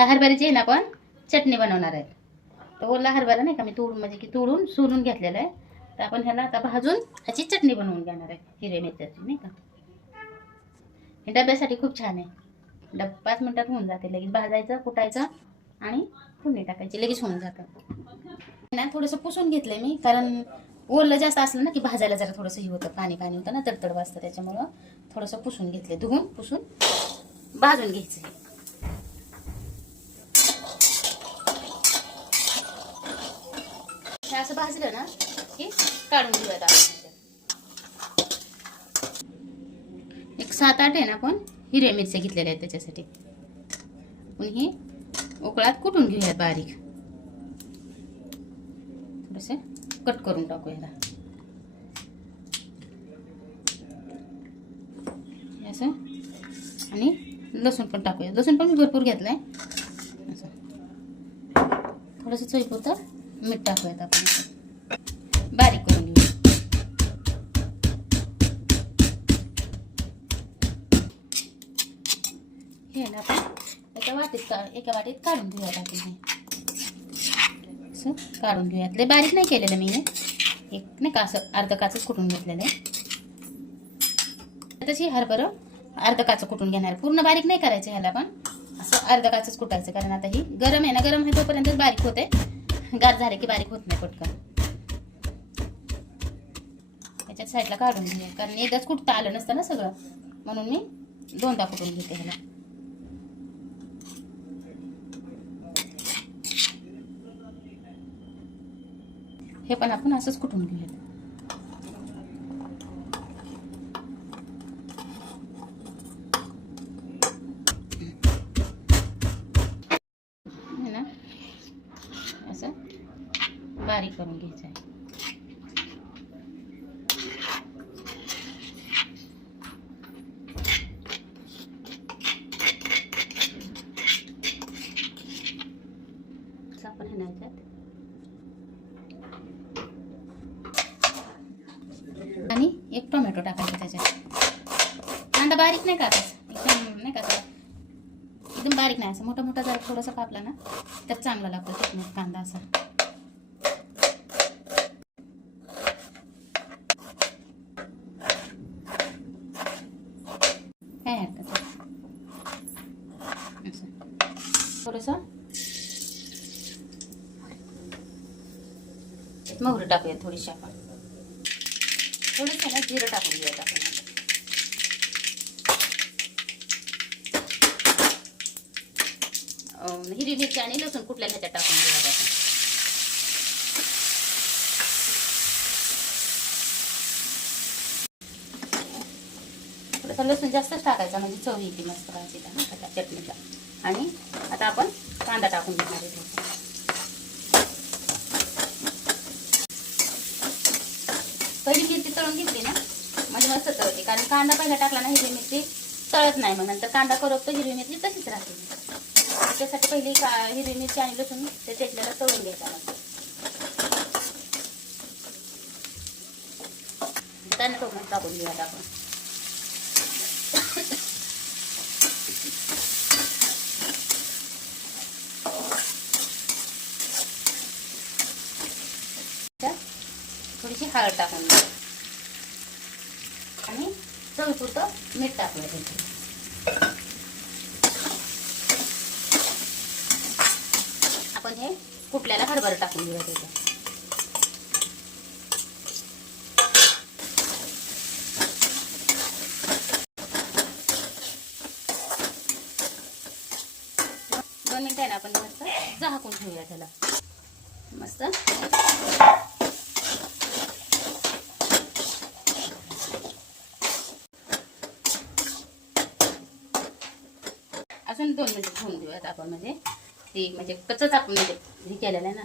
ह्या हरभऱ्याची आहे ना आपण? चटणी बनवणार आहे तर ओला हरभरा नाही का मी तोडून म्हणजे की तोडून सोलून घेतलेला आहे. तर आपण ह्याला आता भाजून ह्याची चटणी बनवून घेणार आहे हिरव्या मिरच्याची नाही का? हे डब्यासाठी खूप छान आहे. डब पाच मिनटात होऊन जाते लगेच भाजायचं कुटायचं आणि पुणे टाकायची लगेच होऊन जातं. ना थोडंसं पुसून घेतलं मी कारण ओलं जास्त असलं ना की भाजायला जरा थोडंसं हे होतं पाणी पाणी होतं ना तडतड वाजतं त्याच्यामुळं थोडंसं पुसून घेतलं धुवून पुसून भाजून घ्यायचं असं भाजलं ना की काढून घेऊयात आपण. एक सात आठ आहे ना आपण हिरव्या मिरच्या घेतलेल्या आहेत त्याच्यासाठी. आपण हे उकळात कुटून घेऊयात बारीक? थोडंसं कट करून टाकू याला असं. आणि लसूण पण टाकूया. लसूण पण मी भरपूर घेतलाय. असं. थोडंसं चवीपुरतं मीठ टाकूयात आपण बारीक करून घेऊया. हे ना आपण एका वाटीत का एका वाटीत काढून घेऊयात आपण हे. असं काढून घेऊयात. लय बारीक नाही केलेलं मी हे. एक नाही का असं अर्ध काचच कुटून घेतलेलं आहे. तशी हरभरं अर्ध काच कुटून घेणार? पूर्ण बारीक नाही करायचं ह्याला पण. असं अर्ध काचच कुटायचं कारण आता ही गरम आहे ना गरम आहे तोपर्यंतच बारीक होते गार झाले की बारीक होत नाही पटकन. याच्यात साईडला काढून घे कारण एकदाच कुठता आलं नसतं ना सगळं. म्हणून मी दोनदा कुठून घेते ह्याला. हे पण आपण असंच कुठून घेऊया है ना असं बारीक करून घ्यायचं आहे. हे आणि एक टोमॅटो टाकायचा त्याच्यात. कांदा बारीक नाही कापायचा. एकदम नाही का एकदम बारीक नाही असं. मोठा मोठा जरा थोडासा कापला ना तर चांगला लागतो कांदा असा. असं थोडंसं मोहरी टाकूया थोडीशी आपण थोडंसं ना जिरं टाकून घेऊयात आपण हिरवी मिरची आणि लसूण कुठल्या ह्याच्यात टाकून घेऊयात थोडंसं लसूण जास्तच टाकायचा म्हणजे चव येते मस्त भाजीला ना त्याला चटणीला आणि आता आपण कांदा टाकून घेणार आहे. पहिली मिरची तळून घेतली ना म्हणजे मस्त तळते. कारण कांदा पहिला टाकला ना हिरवी मिरची तळत नाही मग नंतर कांदा करपतो हिरवी मिरची तशीच राहते. त्याच्यासाठी पहिली का हिरवी मिरची आणि लसूण ते त्याच्याला तळून घ्यायचा मग त्यांना टाकून घेऊयात आपण. हळद टाकून घ्या आणि चवीपुरतं मीठ टाकलं त्याच्यात आपण हे कुठल्याला हरभर टाकून घेऊया त्याच्यात. दोन मिनिटं आहे ना आपण मस्त झाकून ठेवूया त्याला. मस्त? अजून दोन म्हणजे मिनिटं ठेवून देऊयात आपण म्हणजे. ती म्हणजे कचंच आपण म्हणजे हे केलेलं आहे ना.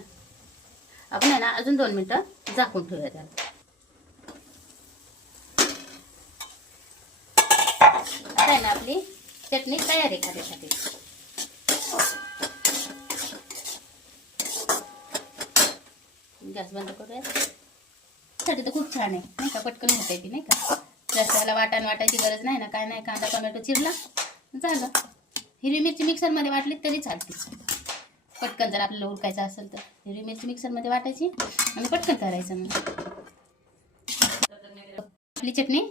आपण आहे ना अजून दोन मिनटं झाकून ठेवूया त्याला आता आहे ना आपली चटणी तयार आहे खाण्यासाठी. गॅस बंद करूया साठी तर खूप छान आहे. नाही का? पटकन होते ती नाही का? जास्त त्याला वाटण वाटायची गरज नाही ना. काय नाही कांदा टोमॅटो चिरला. झालं. हिरवी मिरची मिक्सरमध्ये वाटली तरी चालते. पटकन जर आपल्याला उरकायचं असेल तर. हिरवी मिरची मिक्सरमध्ये वाटायची आणि पटकन करायचं मग. आपली चटणी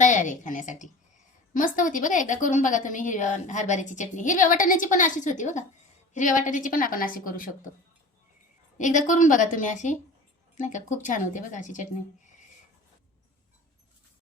तयार आहे खाण्यासाठी. मस्त होती बघा एकदा करून बघा तुम्ही हिरव्या हरभऱ्याची चटणी. हिरव्या वाटाण्याची पण अशीच होती बघा. हिरव्या वाटाण्याची पण आपण अशी करू शकतो. एकदा करून बघा तुम्ही अशी. नाही का? खूप छान होते बघा अशी चटणी.